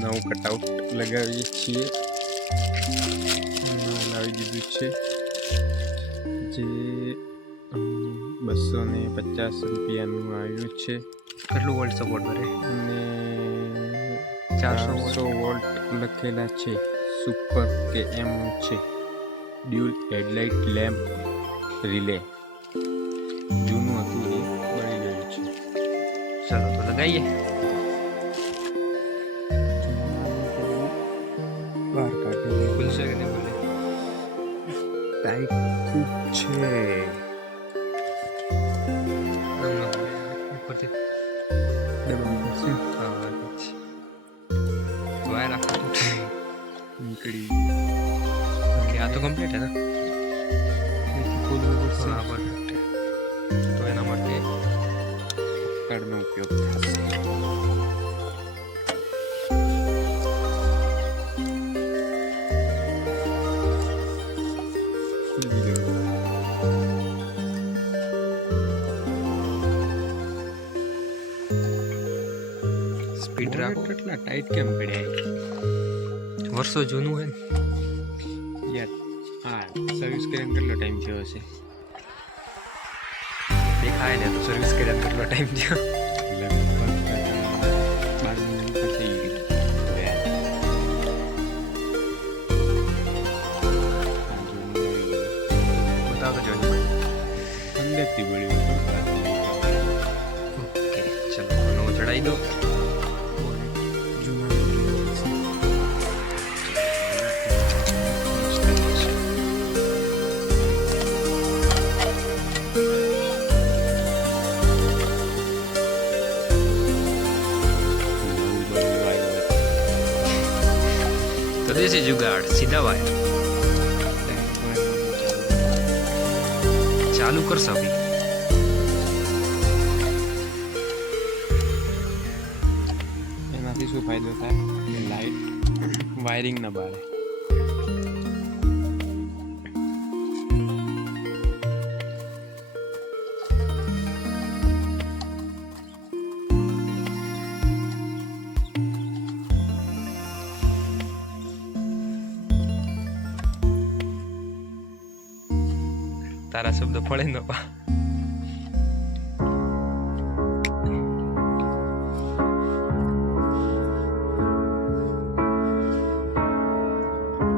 નવું કટઆઉટ લગાવીએ છીએ. લાવી દીધું છે જે 250 રૂપિયાનું આવ્યું છે. કેટલું વોલ્ટ સપોર્ટ કરે? અને 400 વોલ્ટ લખેલા છે. સુપર કે એમ છે. Dual headlight lamp relay. જૂનું હતું એ બળી ગયું છે. ચલો તો લગાવીએ. બહાર કાઢીએ. ખુલશે કે નહીં ખુલે? ટાઈટ ખૂબ છે. ઉપરથી દબાવવું પડશે. વાયર આખો નીકળી ઓકે આ તો કમ્પ્લીટ હે ને? ખોલવું પડશે. હા પરફેક્ટ. તો એના માટે કાર્ડનો ઉપયોગ થશે. ખુલી ગયું. સ્પીડ રાખો. કેટલા ટાઈટ કેમ પડ્યા વર્ષો જૂનું હે ને? યાર? હા, સર્વિસ કરીને કેટલો ટાઈમ થયો હશે? દેખાય ને તો સર્વિસ કર્યા કેટલો ટાઈમ થયો? લગભગ 12 મિનિટ તો થઈ ગઈ. બતાવતો જોજો. અંદરથી બળ્યું હતું. ઓકે ચલો નવું ચડાવી દો. તો દેશી જુગાડ સીધા વાયર ચાલુ કરશો અભી. એનાથી શું ફાયદો થાય? લાઈટ વાયરિંગ ના બાળે. તારા શબ્દ પડે ન પા.